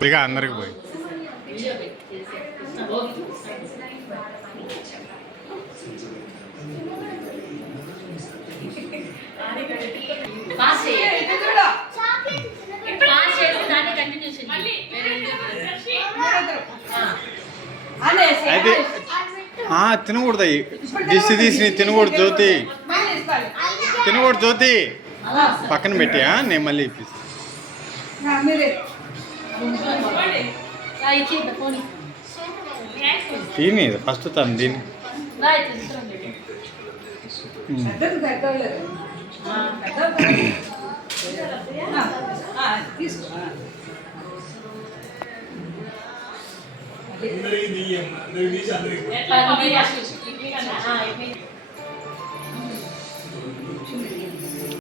ఇక అందరికి పోయి అయితే తినకూడదు దిష్టి తీసి తినకూడదు జ్యోతి తినకూడదు జ్యోతి పక్కన పెట్టి నేను మళ్ళీ ఇప్పిస్తాను తిని ఫస్ట్ తను తిని